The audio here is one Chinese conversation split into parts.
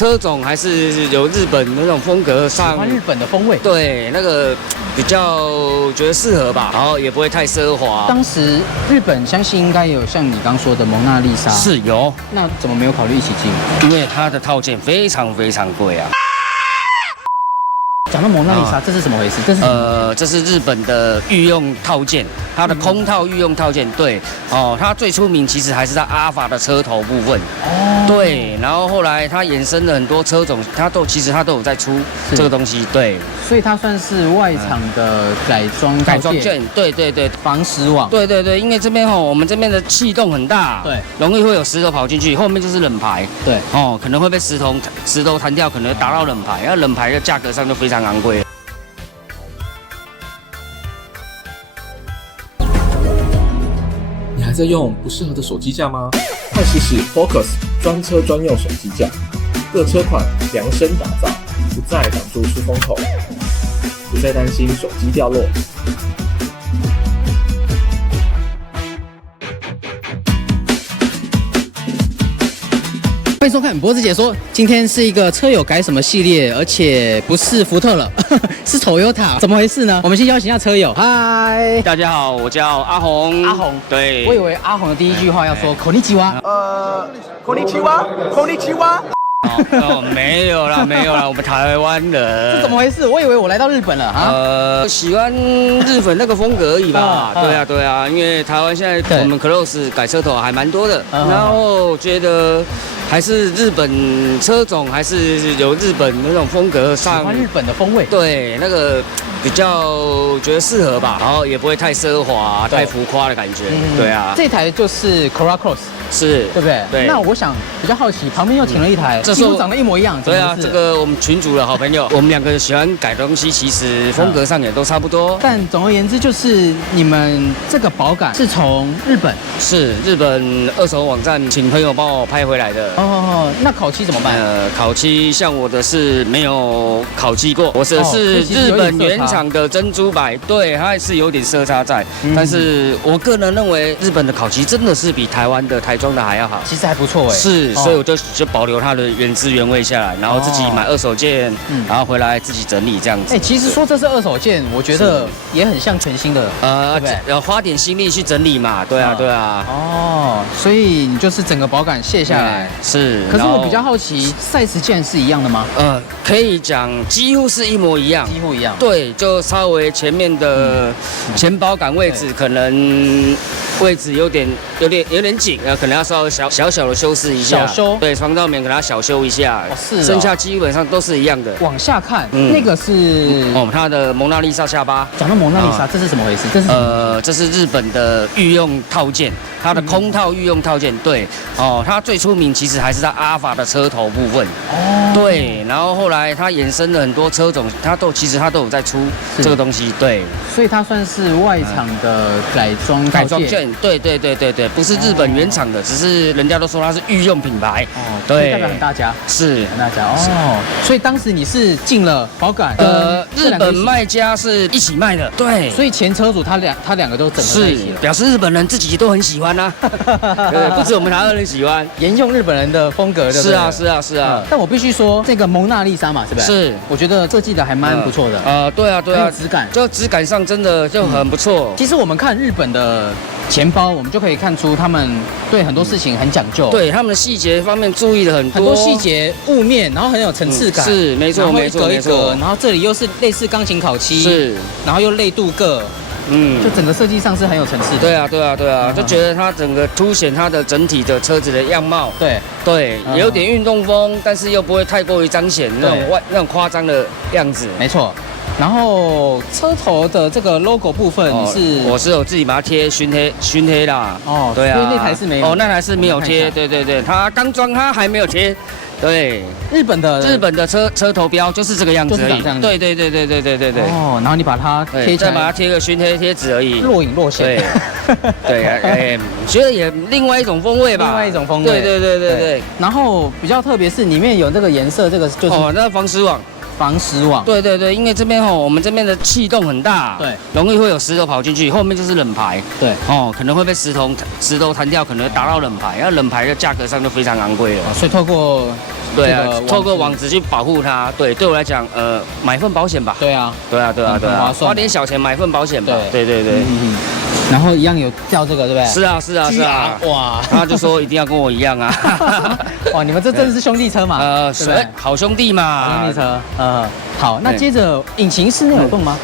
车种还是有日本那种风格上，喜欢日本的风味。对，那个比较觉得适合吧，然后也不会太奢华。当时日本相信应该有像你刚说的蒙娜丽莎，是有，那怎么没有考虑一起进？因为它的套件非常非常贵啊。讲到蒙娜丽莎，这是怎么回事？这是日本的御用套件，它的空套御用套件。对，它最出名其实还是在阿法的车头部分。哦，对，然后后来它衍生了很多车种，其实它都有在出这个东西。对，所以它算是外场的改装件。对对对，防石网。对对对，因为这边我们这边的气动很大，对，容易会有石头跑进去，后面就是冷排。对，可能会被石头弹掉，可能打到冷排，那冷排的价格上就非常昂贵。你还在用不适合的手机架吗？快试试 Focus 专车专用手机架，各车款量身打造，不再挡住出风口，不再担心手机掉落。欢迎收看脖子解说，今天是一个车友改什么系列，而且不是福特了，是 Toyota， 怎么回事呢？我们先邀请一下车友，嗨，大家好，我叫阿红。阿红，对，我以为阿红的第一句话要说こんにちは，こんにちは，こんにちは。没有啦，没有啦，我们台湾人。这怎么回事？我以为我来到日本了啊。喜欢日本那个风格而已吧。对啊，对啊，因为台湾现在我们 Cross 改车头还蛮多的，然后觉得还是日本车种还是有日本那种风格上，喜欢日本的风味。对，那个比较觉得适合吧，然后也不会太奢华、太浮夸的感觉。对啊，这台就是 Corolla Cross。是，对不对？对。那我想比较好奇，旁边又停了一台，几乎长得一模一样。对啊，这个我们群主的好朋友，我们两个喜欢改东西，其实风格上也都差不多。但总而言之，就是你们这个保感是从日本，是日本二手网站请朋友帮我拍回来的。那烤漆怎么办？烤漆像我的是没有烤漆过，我的是日本原厂的珍珠白，对，它是有点色差在，但是我个人认为日本的烤漆真的是比台湾的台装的还要好，其实还不错哎。是，所以我就保留它的原汁原味下来，然后自己买二手件，然后回来自己整理这样子。其实说这是二手件，我觉得也很像全新的，对不对？要花点心力去整理嘛，对啊，对啊。所以你就是整个保感卸下来，是。可是我比较好奇，size 件是一样的吗？可以讲几乎是一模一样，几乎一样。对，就稍微前面的前保杆位置可能位置有点紧，可能要稍微小的修饰一下。小修。对，防噪棉给它小修一下。是。剩下基本上都是一样的。往下看，那个是它的蒙娜丽莎下巴。讲到蒙娜丽莎，这是怎么回事？这是日本的御用套件，它的空套御用套件。对，它最出名其实还是在阿法的车头部分。对，然后后来它衍生了很多车种，其实它都有在出这个东西。对，所以它算是外场的改装件。对，不是日本原厂的，只是人家都说它是御用品牌。对，代表很大家。是很大家所以当时你是进了保感，日本卖家是一起卖的。对，所以前车主他两个都整合在一起了，表示日本人自己都很喜欢啊。对，不止我们台湾人喜欢，沿用日本人的风格。是啊。但我必须说，这个蒙娜丽莎嘛，是不是？是，我觉得设计的还蛮不错的。对啊，质感，就质感上真的就很不错。其实我们看日本的钱包，我们就可以看出他们对很多事情很讲究，对他们的细节方面注意了很多细节雾面，然后很有层次感。是，没错，一格一格，然后这里又是类似钢琴烤漆，是，然后又类镀铬。就整个设计上是很有层次的。对啊，就觉得它整个凸显它的整体的车子的样貌。对，也有点运动风，但是又不会太过于彰显那种夸张的样子。没错。然后车头的这个 logo 部分，我是有自己把它贴熏黑啦。对啊，所以那台是没有。那台是没有贴。对，它刚装，它还没有贴。对，日本的车头标就是这个样子而已。对。然后你把它贴起来，再把它贴个熏黑贴纸而已，若隐若现。对，觉得也另外一种风味吧。另外一种风味。对。然后比较特别是里面有这个颜色，这个就是那防石网。对，因为这边我们这边的气动很大，对，容易会有石头跑进去，后面就是冷排，对，可能会被石头弹掉，可能打到冷排，那冷排的价格上就非常昂贵了。所以透过对啊这个网，子透过网子去保护它。对我来讲，买份保险吧。对啊，对啊，很划算花点小钱买份保险吧。对。然后一样有叫这个，对不对？是啊。 哇，他就说一定要跟我一样啊。哇，你们这真的是兄弟车嘛？对不对？好兄弟嘛。兄弟车，好，那接着引擎室内有动吗？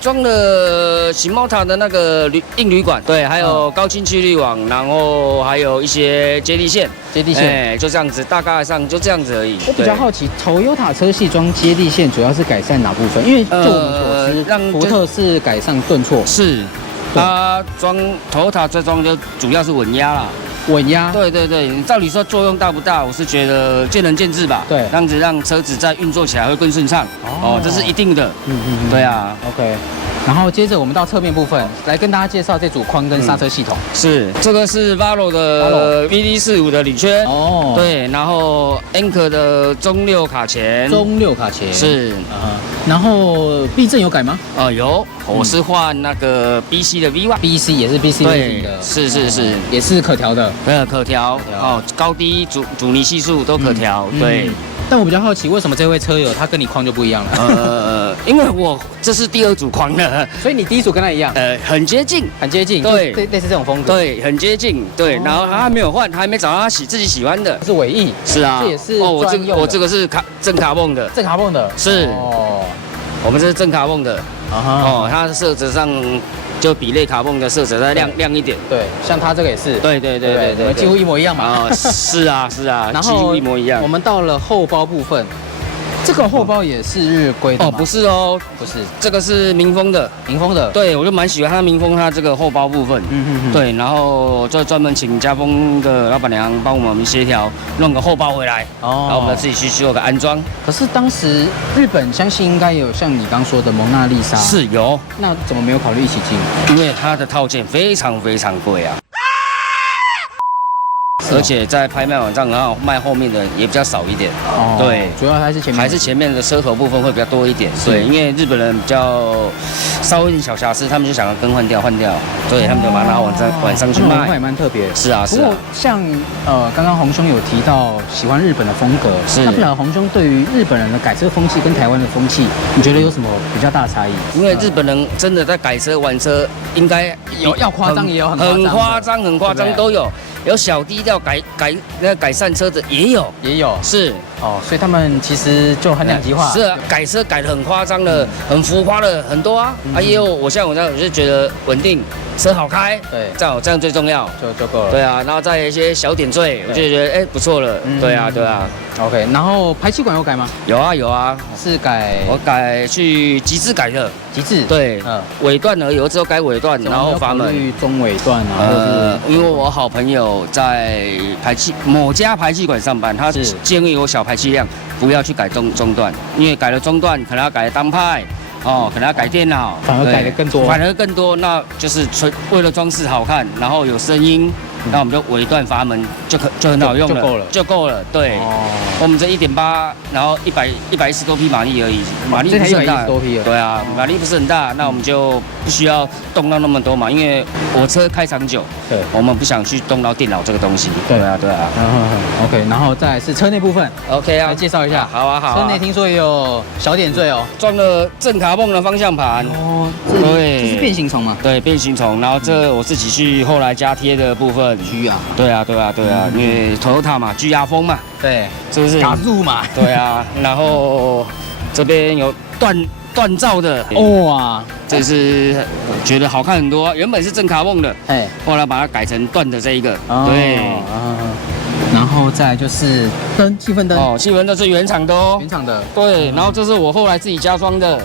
装了型猫塔的那个硬铝管，对，还有高清气滤网，然后还有一些接地线，就这样子，大概上就这样子而已。我比较好奇，Toyota 车系装接地线主要是改善哪部分？因为就我们所知，福特是改善顿挫，是。它装 Toyota 这装就主要是稳压啦，稳压。对，照理说作用大不大，我是觉得见仁见智吧。对，这样子让车子在运作起来会更顺畅。这是一定的。对啊。OK。然后接着我们到侧面部分，来跟大家介绍这组框跟刹车系统。是，这个是 Valo 的 VD45的铝圈。对，然后 Anchor 的中6卡钳。是。然后避震有改吗？有，我是换那个 BC 的 V1。BC 也是 BC 对的。是，也是可调的。可调。高低阻尼系数都可调。对。但我比较好奇，为什么这位车友他跟你框就不一样了？因为我这是第2组框了，所以你第1组跟他一样？很接近。对，类似这种风格。对，很接近。对，然后他还没有换，还没找到他自己喜欢的。是尾翼。是啊。这也是专用的。我这个是正卡泵的。是。我们这是正卡泵的。它的色泽上就比类卡泵的色泽再亮一点。对，像它这个也是。对，我们几乎一模一样嘛。是啊，几乎一模一样。我们到了后包部分，这个后包也是日规的吗？不是哦，不是，这个是民风的。对，我就蛮喜欢它民风它这个后包部分。对，然后就专门请家风的老板娘帮我们协调，弄个后包回来，然后我们自己去做个安装。可是当时日本相信应该有像你刚说的蒙娜丽莎。是有。那怎么没有考虑一起进？因为它的套件非常贵啊。而且在拍卖网上，然后卖后面的也比较少一点。对，主要还是前面的车头部分会比较多一点。对，因为日本人比较稍微一点小瑕疵，他们就想要更换掉。对，他们就把它拿晚上去卖。也蛮特别。是啊。不过像刚刚洪兄有提到喜欢日本的风格，那不晓得洪兄对于日本人的改车风气跟台湾的风气，你觉得有什么比较大的差异？因为日本人真的在改车玩车，应该要夸张也有很夸张都有。有小低调改善车的也有，是所以他们其实就很两极化。是啊，改车改得很夸张的，很浮夸的很多啊。也有我这样，我就觉得稳定，车好开，对，这样最重要，就够了。对啊，然后再一些小点缀，我就觉得不错了。对啊。OK， 然后排气管有改吗？有啊，是改我改去极致改的。极致。对，尾段而已，我只有改尾段，然后阀门。中尾段啊。因为我好朋友在某家排气管上班，他建议我小排气量不要去改中段，因为改了中段可能要改单派。可能要改电脑，反而改的更多，那就是为了装饰好看，然后有声音，那我们就尾段阀门就很好用了，就够了。对，我们这1.8，然后110多匹马力而已，马力不是很大。对啊，马力不是很大，那我们就不需要动到那么多嘛，因为我车开长久，对，我们不想去动到电脑这个东西。对啊。OK， 然后再来是车内部分。OK 啊，来介绍一下。好啊。车内听说也有小点缀哦，装了正卡泵的方向盘。对，这是变形虫吗？对，变形虫。然后这我自己去后来加贴的部分。对啊，因为 Toyota 嘛，GR风嘛。对，是不是？卡住嘛。对啊，然后这边有锻造的。哇，这是觉得好看很多。原本是正卡泵的，后来把它改成锻的这一个。对。然后再来就是气氛灯。气氛灯是原厂的哦。对，然后这是我后来自己加装的。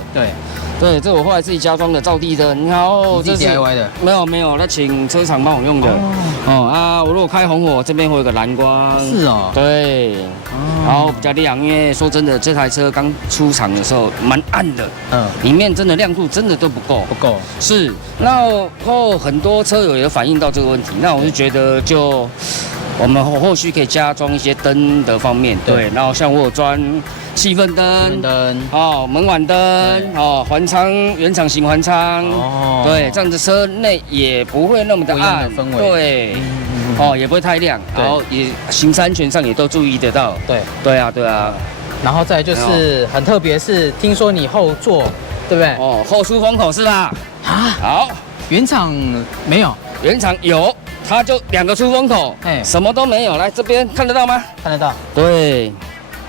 对，这我后来自己加装的照地灯，然后这是 DIY 的。没有，那请车厂帮我用的。我如果开红火，这边会有个蓝光。是哦。对。然后比较亮，因为说真的，这台车刚出厂的时候蛮暗的。里面真的亮度真的都不够。是。那后很多车友也反映到这个问题，那我就觉得我们后续可以加装一些灯的方面，对，然后像我有装气氛灯，门晚灯，环舱原厂型环舱，对，这样子车内也不会那么的暗，氛围，对。也不会太亮，对然后也行车安全上也都注意得到。对，对啊，对啊。然后再就是很特别，是听说你后座，对不对？哦，后出风口是吧？啊，好，原厂没有，原厂有，它就2个出风口，什么都没有。来这边看得到吗？看得到。对，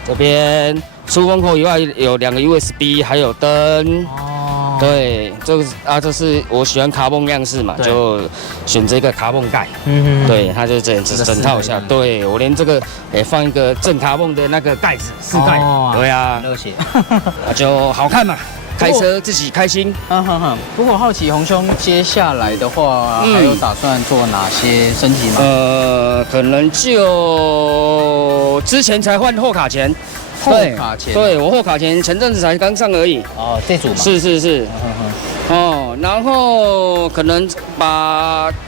这边出风口以外有2个 USB， 还有灯。哦，对，这是我喜欢卡泵样式嘛，就选择一个卡泵盖。对，它就整套下。对我连这个放一个正卡泵的那个盖子4盖。对啊，热血，就好看嘛。开车自己开心。不过我好奇，红兄接下来的话，还有打算做哪些升级吗？可能就之前才换后卡钳。后卡钳？对，我后卡钳前阵子才刚上而已。哦，这组吗？是。然后可能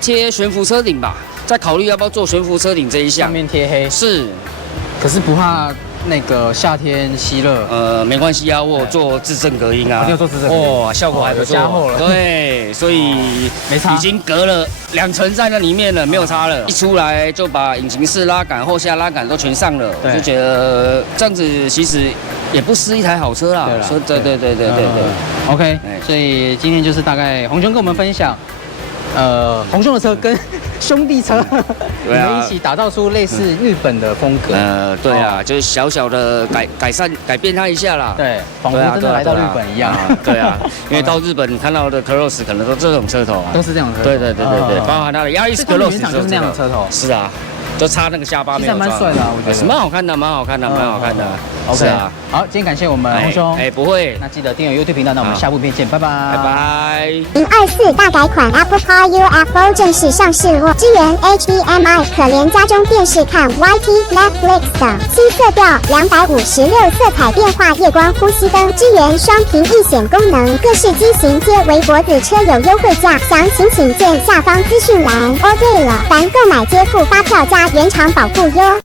贴悬浮车顶吧，再考虑要不要做悬浮车顶这一项。上面贴黑。是，可是不怕那个夏天吸热？没关系啊，我有做自震隔音啊。你有做自震隔音？效果还不错。加厚了。对，所以没差，已经隔了2层在那里面了，没有差了。一出来就把引擎室拉杆、后下拉杆都全上了，我就觉得这样子其实也不失一台好车啦。对。OK， 所以今天就是大概红兄跟我们分享，红兄的车跟兄弟车，你们一起打造出类似日本的风格。对啊，就是小小的改变它一下啦。对，仿佛真的来到日本一样。对啊，因为到日本你看到的 Cross 可能都这种车头啊，都是这种车头。对，包含它的Yaris Cross 原厂就是那样的车头。是啊，就差那个下巴没有抓。蛮帅的啊，我觉得。蛮好看的，蛮好看的。OK 啊，好，今天感谢我们红兄。不会。那记得订阅 YouTube 频道，那我们下部片见，拜拜。024大改款 Apple Car UFO 正式上市咯，支援 HDMI， 可连家中电视看 YT、Netflix 等，7色调，256色彩变化夜光呼吸灯，支援双屏易显功能，各式机型皆为脖子车友优惠价，详情请见下方资讯栏。哦对了，凡购买皆附发票加原厂保固哟。